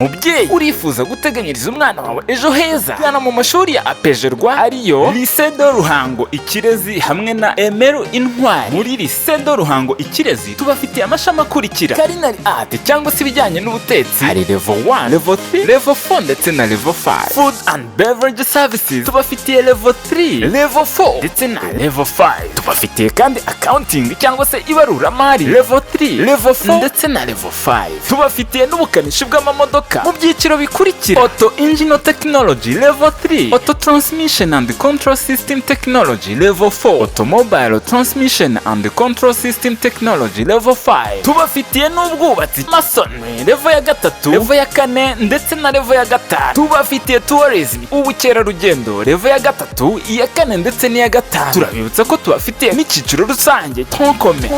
Mubyeyi urifuza guteganyiriza umwana wawe ejo heza, gana mu mashuri ya apejerwa ariyo Lycée de Ruhango-IKIREZI hamwe na Emeru Intwari. Muri Lycée de Ruhango-IKIREZI tubafitiye amashami akurikira: Culinary Art cyangwa se ibijyanye n'ubutetsi, hari level 1, level 3, level 4 ndetse na level 5. Food and Beverage Services tubafitiye level 3, level 4 ndetse na level 5. Tubafitiye kandi accounting cyangwa se ibaruramari level 3, level 4 ndetse na level 5. Tubafitiye n'ubukanishi bw'amamodoka mu byiciro bikurikira: Auto Engine Technology level 3, Auto Transmission and Control System Technology level 4, Automobile Transmission and Control System Technology level 5. Tubafitiye n'ubwubatsi Masonry level ya 3, level ya 4 ndetse na level ya 5. Tubafitiye Tourism ubukerarugendo level ya 3, iya 4 ndetse n'iya 5. Turabibutsa ko tubafitiye n'icyiciro rusange Tonkome.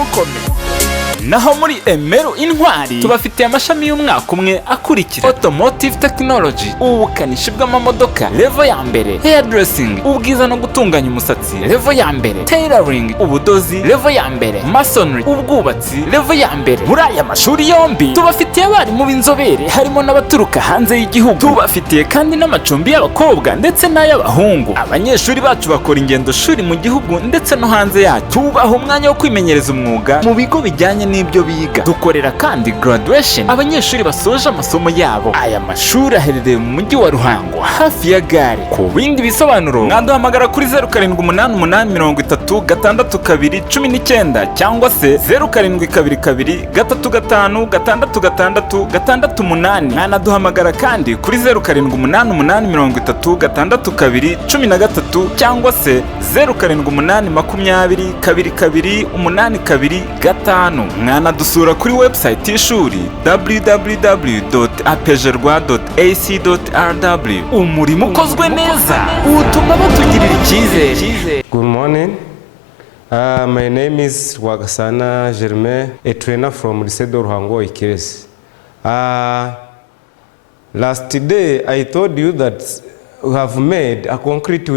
Naho muri Emeru Intwari tubafitiye amashami y'umwaka umwe akurikira: Automotive Technology ubukanishi bw'amamodoka level ya mbere, Hairdressing ubwiza no gutunganya umusatsi level ya mbere, Tailoring ubudozi level ya mbere, Masonry ubwubatsi level ya mbere. Muri aya mashuri yombi tubafitiye abarimu b'inzobere harimo n'abaturuka hanze y'igihugu. Tubafitiye kandi n'amacumbi y'abakobwa ndetse n'ay'abahungu. Abanyeshuri bacu bakora ingendo shuri mu gihugu ndetse no hanze yacu. Tubaha umwanya wo kwimenyereza umwuga mu bigo bijyanye n'ibyo biga. Dukorera kandi graduation abanyeshuri basoje amasomo yabo. Aya mashuri aherereye mu mujyi wa Ruhango hafi ya gare. Ku bindi bisobanuro mwaduhamagara kuri 0788366219 cyangwa se 0722356668. Mwanaduhamagara kandi kuri 0788366213 cyangwa se 0788202285. Mwanadusura kuri website y'ishuri www.apejerwa.ac.rw. Umurimo ukozwe neza utuma batugirira icyizere. Good morning. My name is Wagasana Germain, a trainer from Lycée de Ruhango-IKIREZI. Last day I told you that we have made a concrete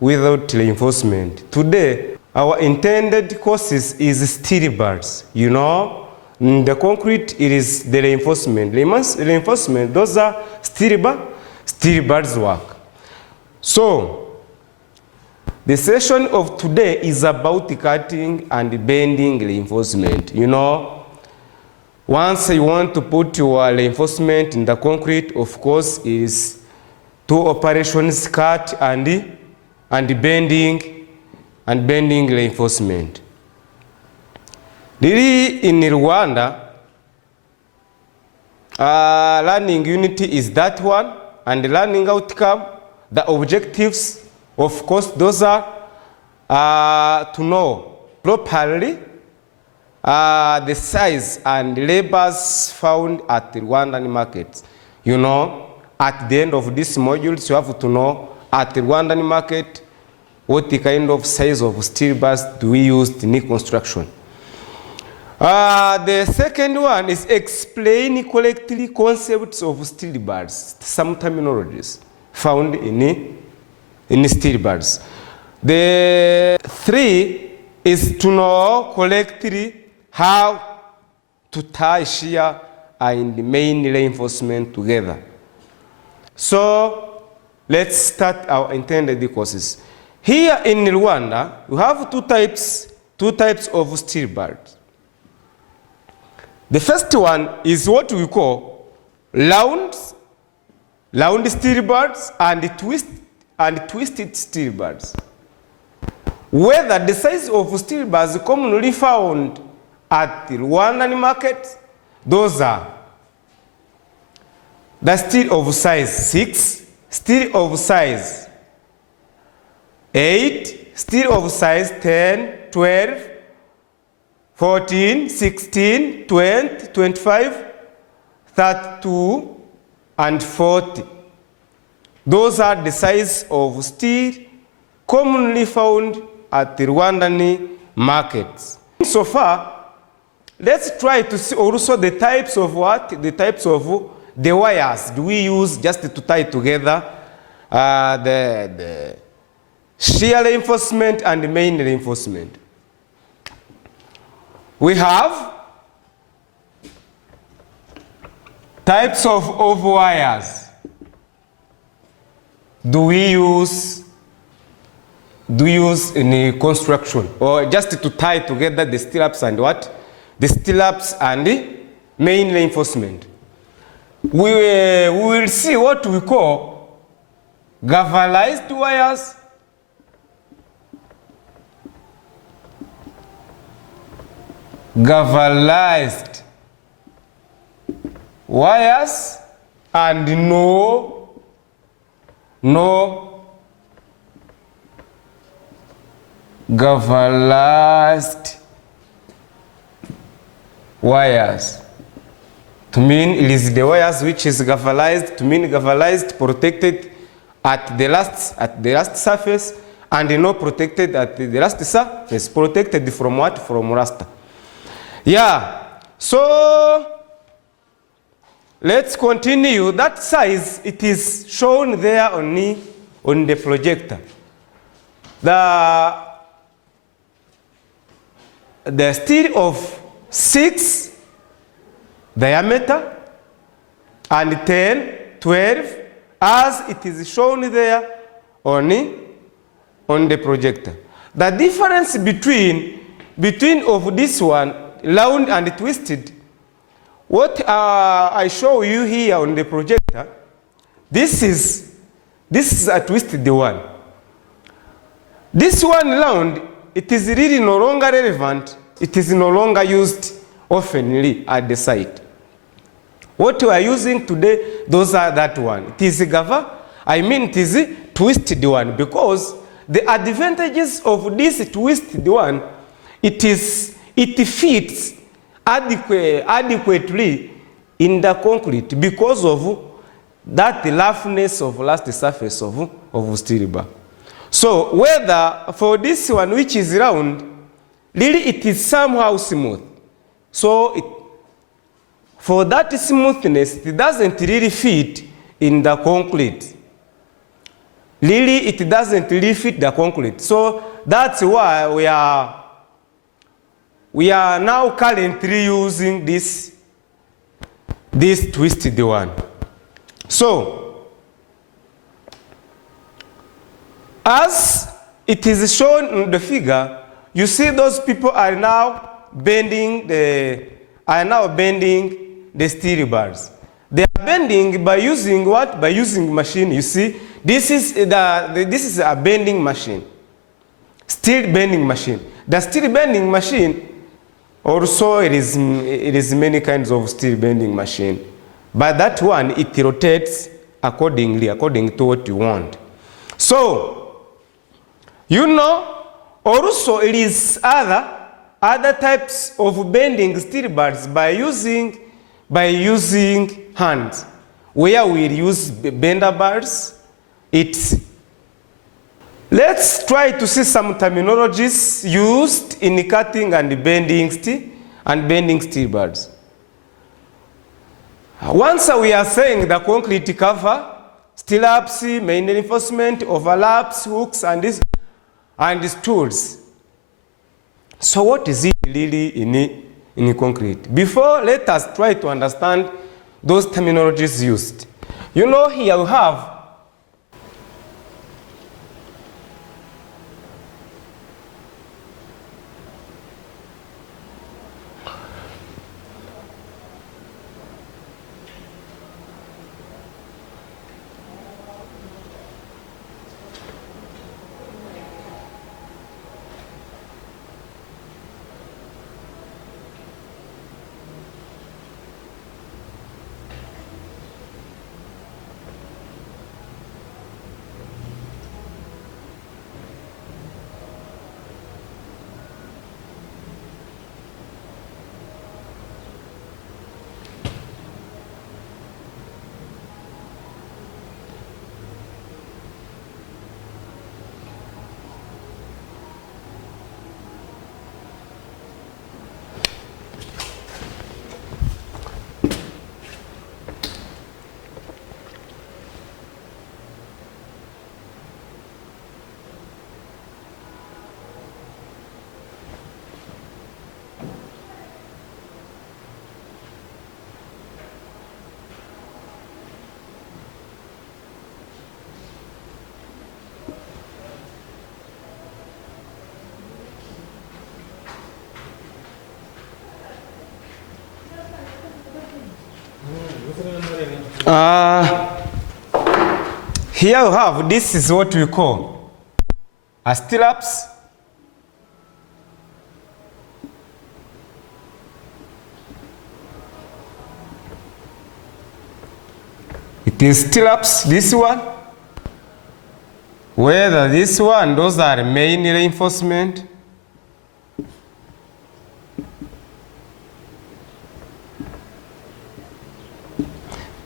without reinforcement. Today our intended courses is steel bars. You know, the concrete it is the reinforcement. Reinforcement, those are steel bars work. So the session of today is about cutting and bending reinforcement. You know, once you want to put your reinforcement in the concrete, of course, is two operations: cut and bending reinforcement. Really, in Rwanda, learning unity is that one, and the learning outcome, the objectives, of course, those are to know properly the size and labors found at the Rwandan markets. You know, at the end of this module, you have to know at the Rwandan market what the kind of size of steel bars do we use in construction. The second one is explain correctly concepts of steel bars, some terminologies found in steel bars. The three is to know correctly how to tie shear and main reinforcement together. So let's start our intended courses. Here in Rwanda, we have two types of steel bars. The first one is what we call round steel bars and twisted steel bars. Whether the size of steel bars commonly found at the Rwandan market, those are the steel of size 6, steel of size 8, steel of size 10, 12, 14, 16, 20, 25, 32, and 40. Those are the size of steel commonly found at the Rwandan markets. So far, let's try to see also the types of what? The types of the wires do we use just to tie together the shear reinforcement and the main reinforcement. We have Types of wires do we use in a construction, or just to tie together the steel-ups and what? The steel-ups and the main reinforcement. We will see what we call galvanized wires, and no galvanized wires. To mean it is the wires which is galvanized, to mean galvanized, protected at the last surface, and not protected at the last surface. Protected from what? From rust. Yeah. So let's continue. That size, it is shown there on the projector. The steel of 6 diameter and 10, 12, as it is shown there on the projector. The difference between of this one, round and twisted, what I show you here on the projector, this is a twisted one. This one round, it is really no longer relevant. It is no longer used oftenly at the site. What we are using today, those are that one. It is it is a twisted one, because the advantages of this twisted one, it fits adequately in the concrete because of that roughness of last surface of steel bar. So whether for this one which is round, really it is somehow smooth. So for that smoothness, it doesn't really fit in the concrete. Really, it doesn't really fit the concrete. So that's why we are now currently using this twisted one. So as it is shown in the figure, you see those people are now bending the steel bars. They are bending by using what? By using machine. You see, this is a bending machine, steel bending machine. The steel bending machine also it is many kinds of steel bending machine, but that one it rotates according to what you want. So also it is other types of bending steel bars by using hands, where we use bender bars. Let's try to see some terminologies used in cutting and bending steel bars. Once we are saying the concrete cover, steel ups, main reinforcement, overlaps, hooks, and stools. So what is it really in concrete? Before, let us try to understand those terminologies used. Here we have Here we have, this is what we call a stirrups. It is stirrups, this one. Whether this one, those are main reinforcement.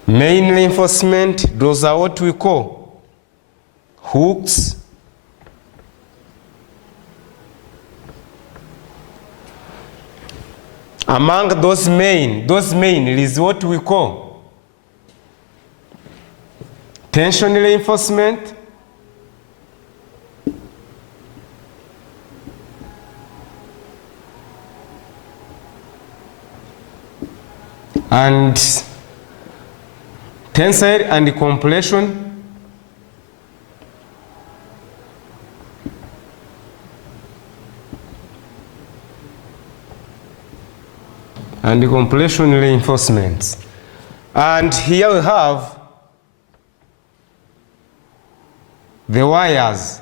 Main reinforcement, those are what we call hooks. Among those main is what we call tension reinforcement. And tensile and compression. And the compression reinforcements. And here we have the wires.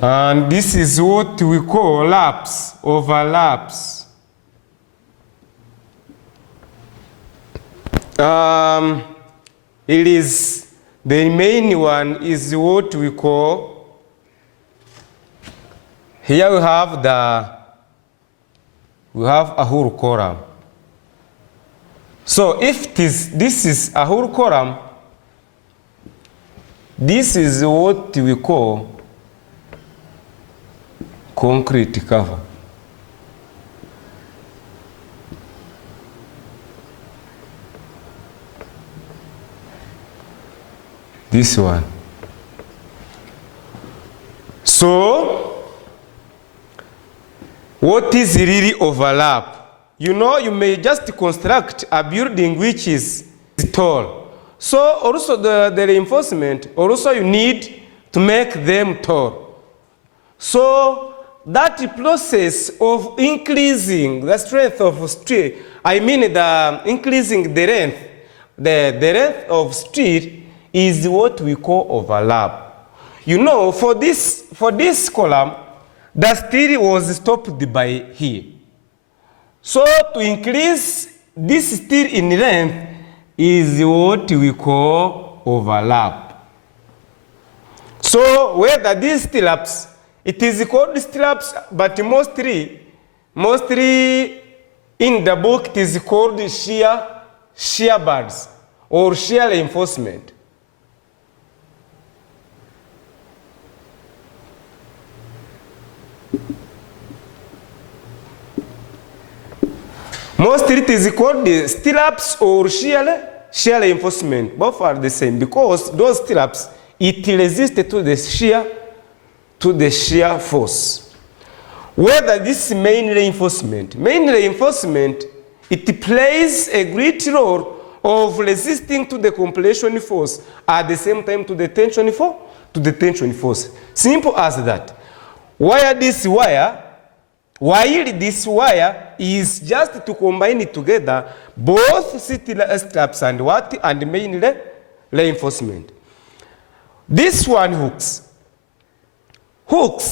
And this is what we call laps, overlaps. It is, the main one is what we call, here we have a whole column. So if this is a whole column, this is what we call concrete cover. This one. So, what is really overlap? You know, you may just construct a building which is tall. So also the reinforcement, also you need to make them tall. So that process of increasing the strength of steel, I mean the increasing the length of steel is what we call overlap. You know, for this column, the steel was stopped by here. So to increase this steel in length is what we call overlap. So whether these stirrups, it is called stirrups, but mostly in the book it is called shear bars or shear reinforcement. Mostly it is called the stirrups or shear reinforcement. Both are the same because those stirrups, it resists to the shear force. Whether this main reinforcement, it plays a great role of resisting to the compression force at the same time to the tension force. Simple as that. While this wire is just to combine it together, both stirrups and main reinforcement. This one hooks,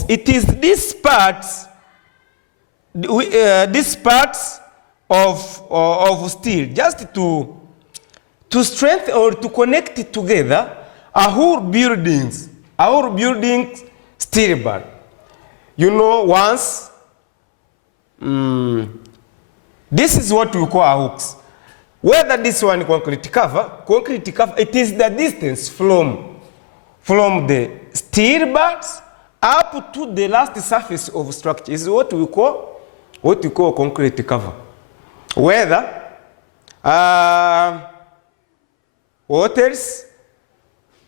it is these parts of steel, just to strengthen or to connect it together a whole building steel bar. You know, once this is what we call hooks. Whether this one concrete cover, it is the distance from the steel bars up to the last surface of structure is what we call concrete cover. Whether what else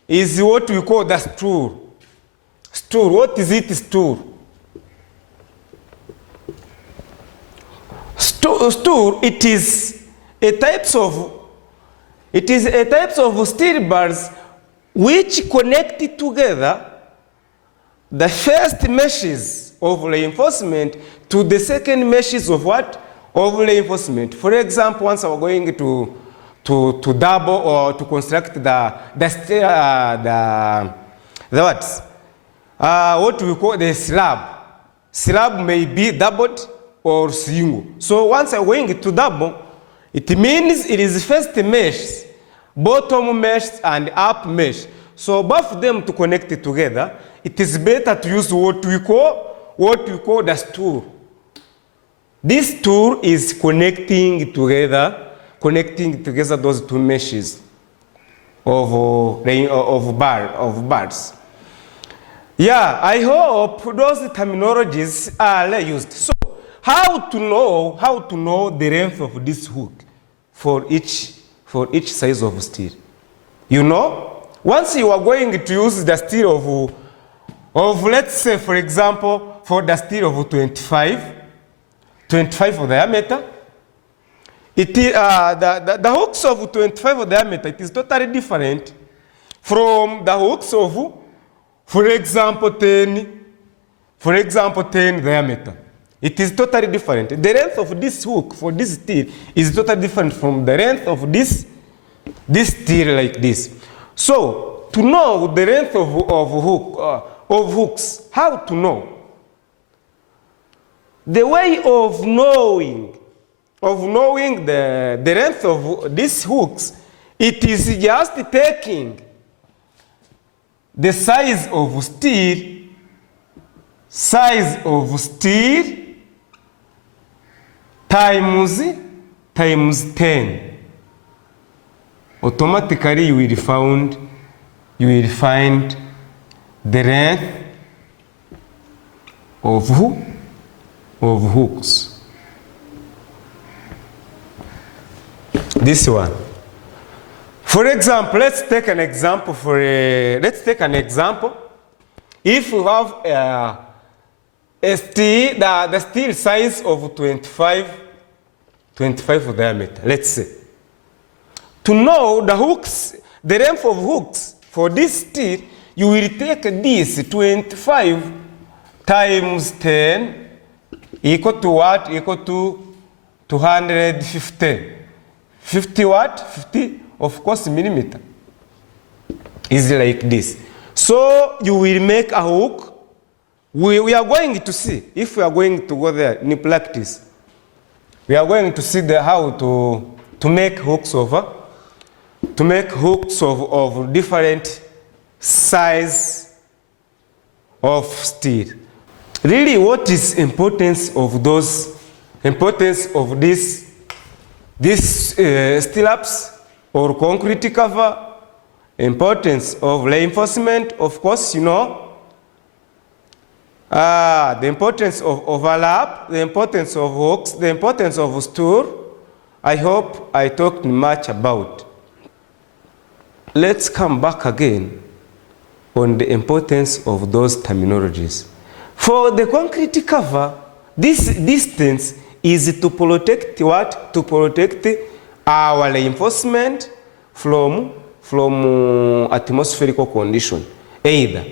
is what we call the stool. What is it, stool? Stool, it is a types of steel bars which connect together the first meshes of reinforcement to the second meshes of what? Of reinforcement. For example, once we're going to to double or to construct the what? What we call the slab. Slab may be doubled or single. So once I'm going to double, it means it is first mesh, bottom mesh and up mesh. So both of them to connect it together, it is better to use what we call the stool. This tool is connecting together those two meshes of bars. Yeah, I hope those terminologies are used. So, how to know the length of this hook for each size of steel? You know, once you are going to use the steel of let's say, for example, for the steel of 25 of diameter, it is the hooks of 25 of diameter. It is totally different from the hooks of, for example, 10 diameter. It is totally different. The length of this hook for this steel is totally different from the length of this steel like this. So to know the length of hooks, how to know? The way of knowing the length of these hooks, it is just taking the size of steel times 10. Automatically you will find the length of hooks. This one. For example, let's take an example. If we have a steel, the steel size of 25 of diameter, let's say. To know the length of hooks for this steel, you will take this 25 times 10 equal to what? Equal to 250. 50 what? 50, of course, millimeter. Is like this. So you will make a hook. We are going to see, if we are going to go there in practice, we are going to see how to make hooks of different size of steel. Really, what is importance of these steel-ups or concrete cover, importance of reinforcement, of course, you know, the importance of overlap, the importance of hooks, the importance of stool. I hope I talked much about. Let's come back again on the importance of those terminologies. For the concrete cover, this distance is to protect what? To protect our reinforcement from atmospheric condition. Either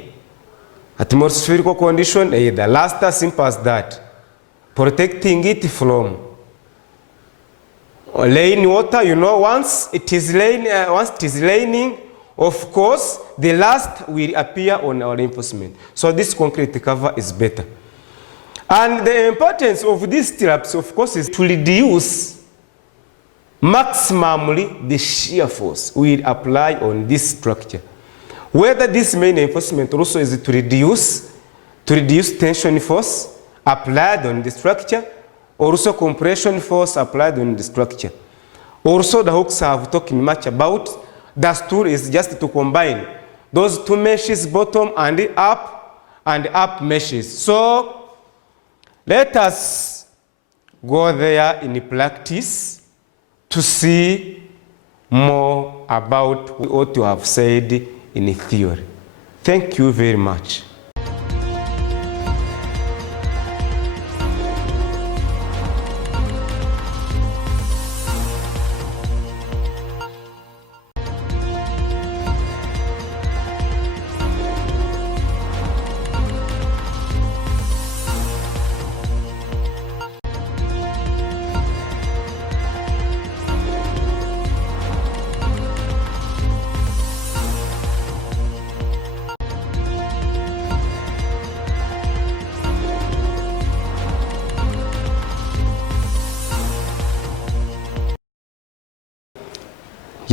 atmospheric condition, either last as simple as that. Protecting it from rain water, you know, once it is raining, of course, the rust will appear on our reinforcement. So this concrete cover is better. And the importance of these stirrups, of course, is to reduce maximally the shear force we will apply on this structure. Whether this main reinforcement also is to reduce tension force applied on the structure, also compression force applied on the structure. Also, the hooks have talked much about. The stool is just to combine those two meshes, bottom and up meshes. So let us go there in practice to see more about what you have said in theory. Thank you very much.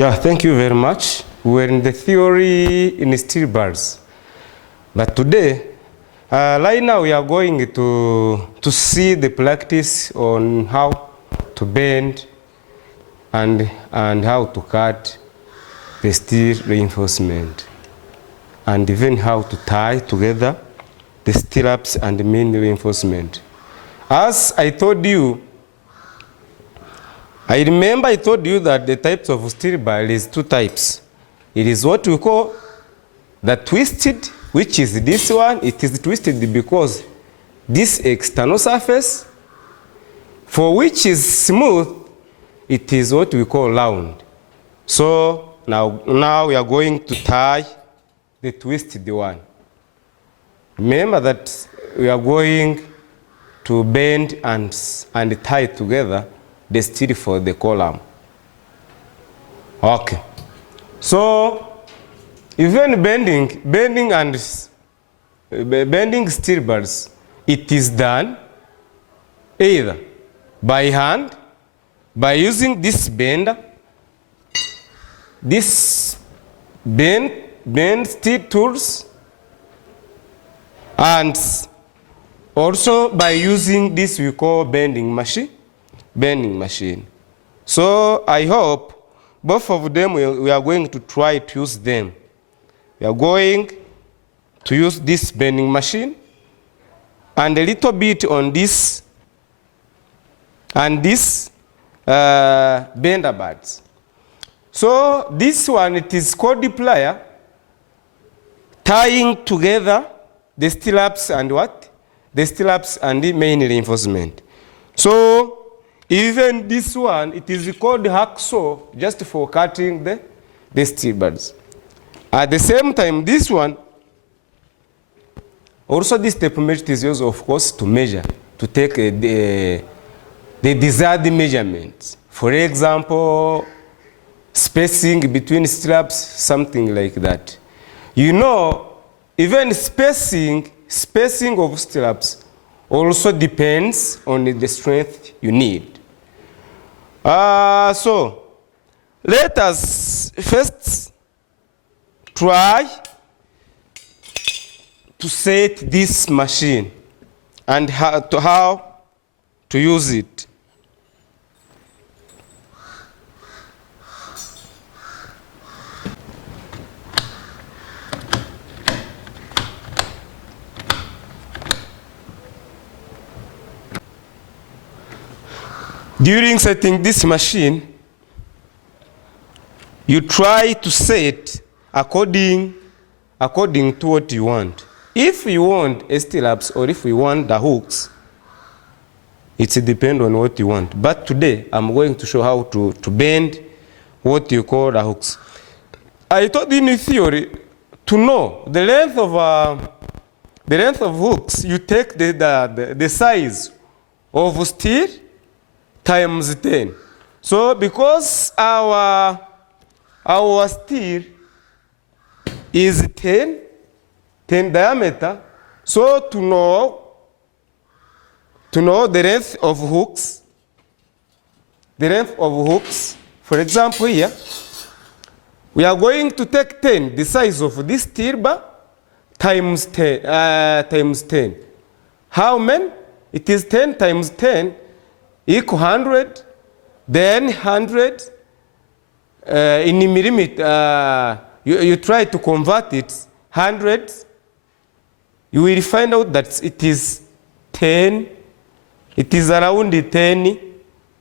Yeah, thank you very much. We're in the theory in steel bars. But today, right now we are going to see the practice on how to bend and how to cut the steel reinforcement, and even how to tie together the stirrups and the main reinforcement. As I told you, I remember I told you that the types of steel bar is two types. It is what we call the twisted, which is this one. It is twisted because this external surface, for which is smooth, it is what we call round. So now we are going to tie the twisted one. Remember that we are going to bend and tie together the steel for the column. Okay. So even bending steel bars, it is done either by hand, by using this bender, this bend steel tools, and also by using this we call bending machine. So I hope both of them we are going to try to use them. We are going to use this bending machine and a little bit on this and this bender bars. So this one, it is called the plier, tying together the stirrups and what? The stirrups and the main reinforcement. So even this one, it is called hacksaw, just for cutting the steel bars. At the same time, this one, also this tape measure is used, of course, to measure, to take the desired measurements. For example, spacing between stirrups, something like that. You know, even spacing of stirrups also depends on the strength you need. So let us first try to set this machine and how to use it. During setting this machine, you try to set according to what you want. If you want stirrups or if you want the hooks, it depends on what you want. But today, I'm going to show how to bend what you call the hooks. I taught in theory to know the length of hooks. You take the size of steel times 10. So because our steel is 10 diameter, so to know the length of hooks, for example here, we are going to take 10, the size of this steel bar, times 10. How many? It is 10 times 10 equal 100, then 100 in millimeter. You try to convert it 100. You will find out that it is 10. It is around 10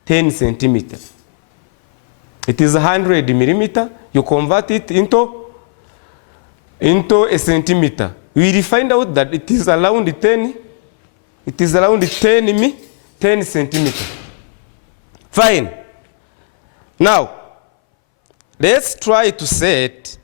centimeters. It is 100 millimeter. You convert it into a centimeter. You will find out that it is around 10. It is around 10 centimeters. Fine. Now, let's try to set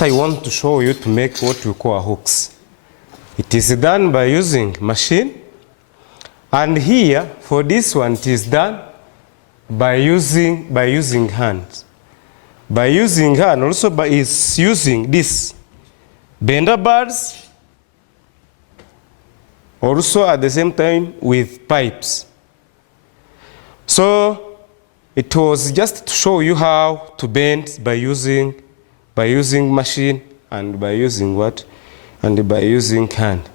I want to show you to make what we call hooks. It is done by using machine, and here for this one it is done by using hand. By using hand also by is using this bender bars, also at the same time with pipes. So it was just to show you how to bend by using machine and by using what? And by using hand.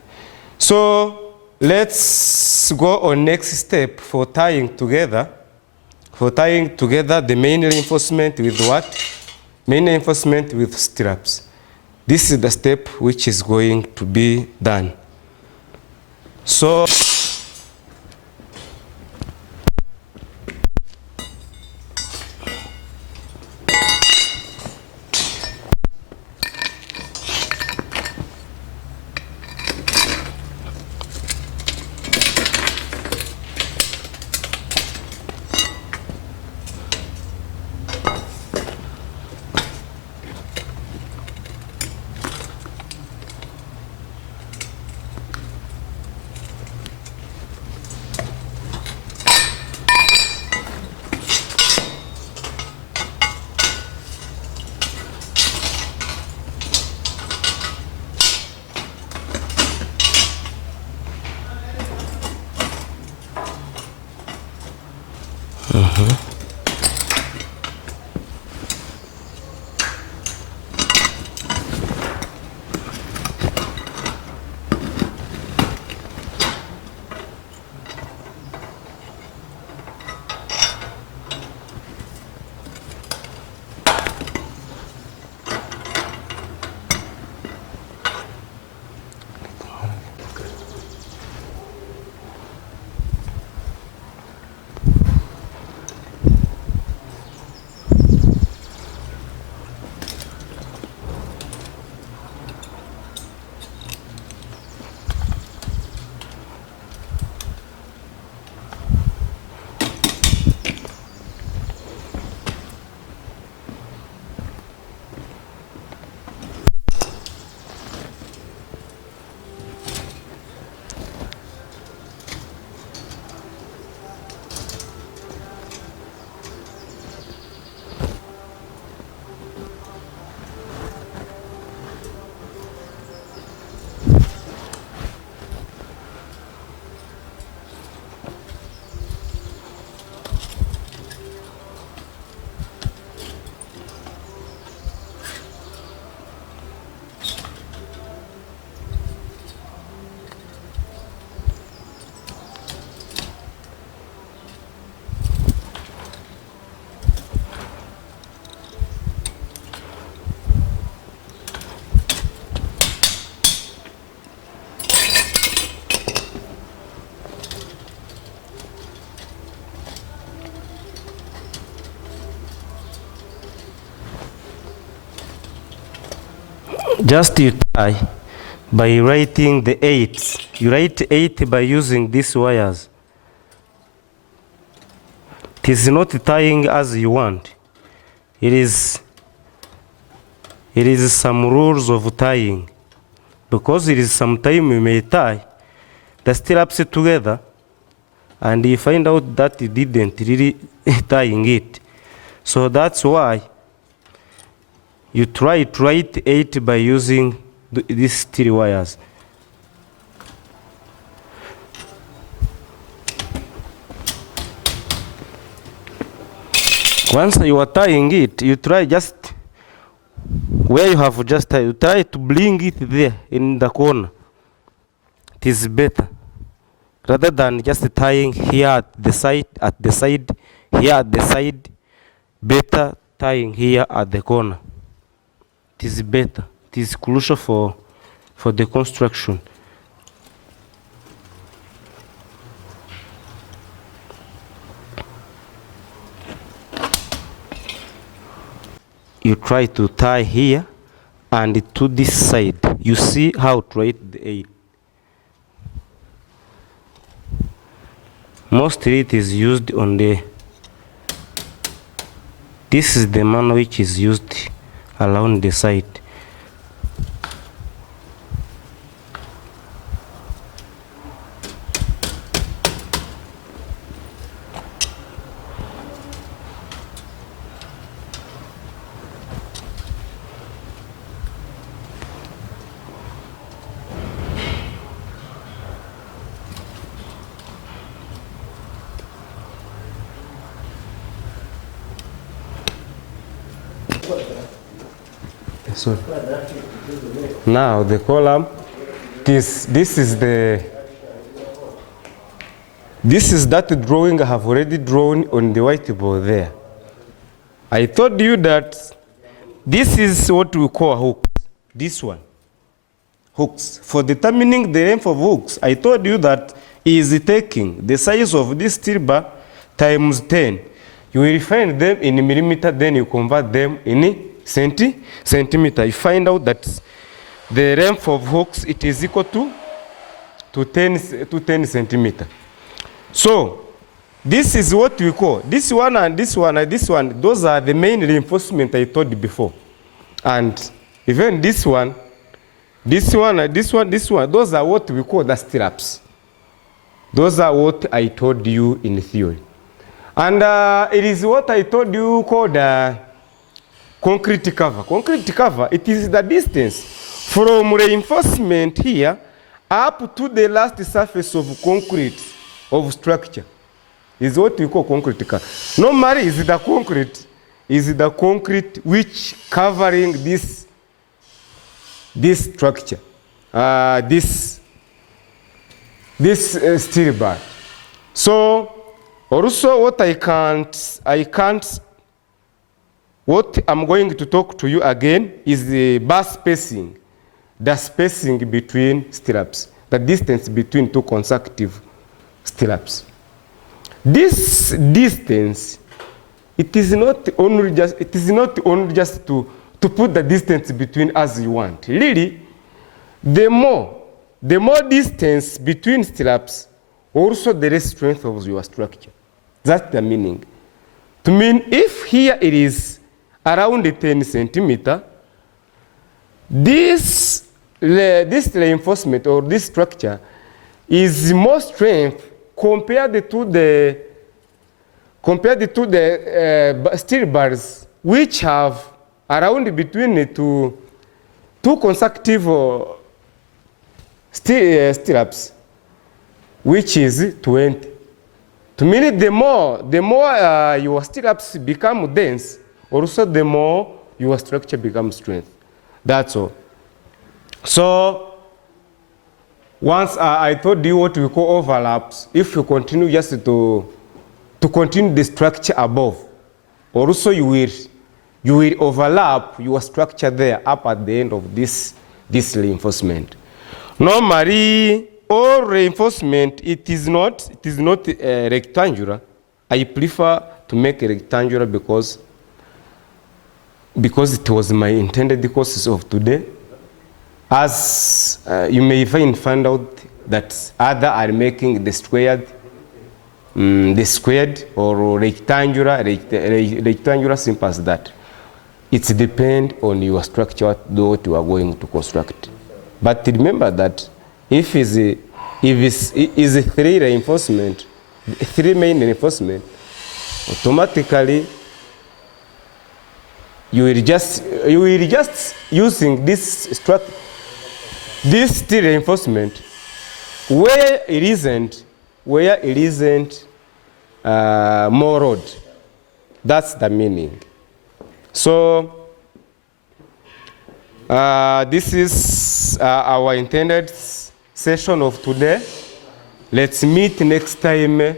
So let's go on next step for tying together. For tying together the main reinforcement with what? Main reinforcement with straps. This is the step which is going to be done. So Just you tie by writing the 8. You write 8 by using these wires. It is not tying as you want. It is some rules of tying. Because it is some time you may tie the stirrups together, and you find out that you didn't really tying it. So that's why you try to write 8 by using these steel wires. Once you are tying it, you try just where you have just tied, you try to bring it there in the corner. It is better rather than just tying here at the side, here at the side. Better tying here at the corner. It is better. It is crucial for the construction. You try to tie here and to this side. You see how to write the 8. Mostly it is used on the, this is the man which is used around the side. Sorry. Now the column, this is that drawing I have already drawn on the whiteboard there. I told you that this is what we call hooks. This one, hooks. For determining the length of hooks, I told you that is taking the size of this steel bar times 10. You will find them in millimeter, then you convert them in centimeter. You find out that the length of hooks, it is equal to 10 centimeter. So this is what we call this one and this one and this one. Those are the main reinforcement I told you before. And even this one, this one and this one, this one, those are what we call the stirrups. Those are what I told you in theory. And it is what I told you called concrete cover. Concrete cover, it is the distance from reinforcement here up to the last surface of concrete of structure. Is what we call concrete cover. Normally, is the concrete which covering this structure, this steel bar. So also what what I'm going to talk to you again is the bar spacing, the spacing between stirrups, the distance between two consecutive stirrups. This distance, it is not only just to put the distance between as you want. Really, the more distance between stirrups, also the less strength of your structure. That's the meaning. To mean if here it is around 10 centimeter, this reinforcement or this structure is more strength compared to the steel bars which have around between the two consecutive stirrups, which is 20. To mean the more your stirrups become dense, also the more your structure becomes strength. That's all. So once I told you what we call overlaps, if you continue just to continue the structure above, also you will overlap your structure there up at the end of this reinforcement. Normally, all reinforcement it is not rectangular. I prefer to make it rectangular because it was my intended courses of today. as you may find out that other are making the squared or rectangular, simple as that. It depends on your structure what you are going to construct. But remember that if is three main reinforcement, automatically you will just using this steel reinforcement where it isn't more road. That's the meaning. So this is our intended session of today. Let's meet next time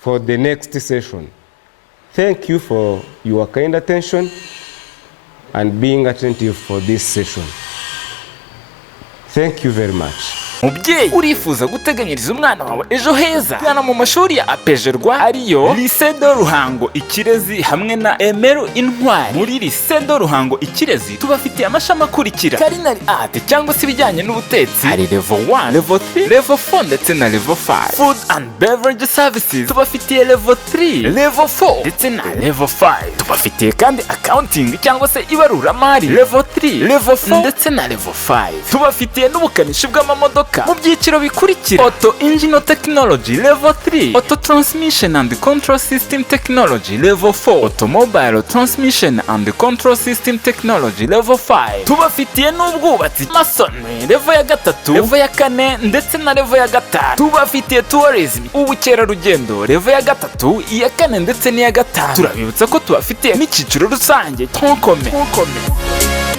for the next session. Thank you for your kind attention and being attentive for this session. Thank you very much. Mubyeyi urifuza guteganyiriza umwana wawe ejo heza, gana mu mashuri ya apejerwa ariyo Lycée de Ruhango-IKIREZI hamwe na Emeru Intwari. Muri Lycée de Ruhango-IKIREZI tubafitiye amashami akurikira: Culinary Art cyangwa se ibijyanye n'ubutetsi, hari level 1, level 3, level 4 ndetse na level 5. Food and Beverage Services tubafitiye level 3, level 4 ndetse na level 5. Tubafitiye kandi accounting cyangwa se ibaruramari level 3, level 4 ndetse na level 5. Tubafitiye n'ubukanishi bw'amamodoka mu byiciro bikurikira: Auto Engine Technology level 3, Auto Transmission and Control System Technology level 4, Automobile Transmission and Control System Technology level 5. Tubafitiye n'ubwubatsi Masonry level ya 3, level ya 4 ndetse na level ya 5. Tubafitiye Tourism ubukerarugendo level ya 3, iya 4 ndetse n'iya 5. Turabibutsa ko tubafitiye n'icyiciro rusange Tonkome.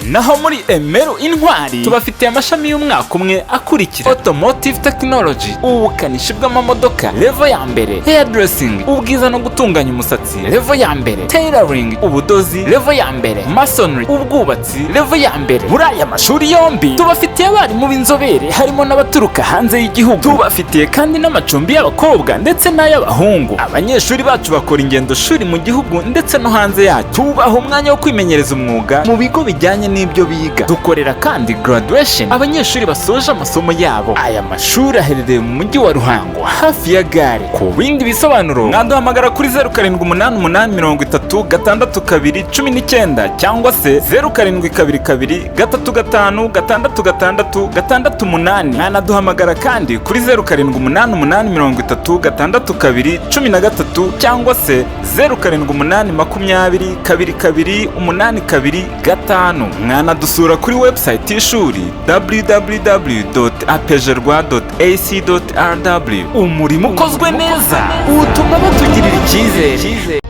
Naho muri Emeru Intwari tubafitiye amashami y'umwaka umwe akurikira: Automotive Technology ubukanishi bw'amamodoka level ya mbere, Hairdressing ubwiza no gutunganya umusatsi level ya mbere, Tailoring ubudozi level ya mbere, Masonry ubwubatsi level ya mbere. Muri aya mashuri yombi tubafitiye abarimu b'inzobere harimo n'abaturuka hanze y'igihugu. Tubafitiye kandi n'amacumbi y'abakobwa ndetse n'ay'abahungu. Abanyeshuri bacu bakora ingendo shuri mu gihugu ndetse no hanze yacyo. Tubaha umwanya wo kwimenyereza umwuga mu bigo bijyanye n'ibyo biga. Dukorera kandi graduation abanyeshuri basoje amasomo yabo. Aya mashuri aherereye mu mujyi wa Ruhango hafi ya gare. Ku bindi bisobanuro mwaduhamagara kuri 0788366219 cyangwa se 0722356668. Mwanaduhamagara kandi kuri 0788366213 cyangwa se 0788202282. Mwanadusura kuri website y'ishuri www.apejerwa.ac.rw. Umurimo ukozwe neza utuma batugirira icyizere.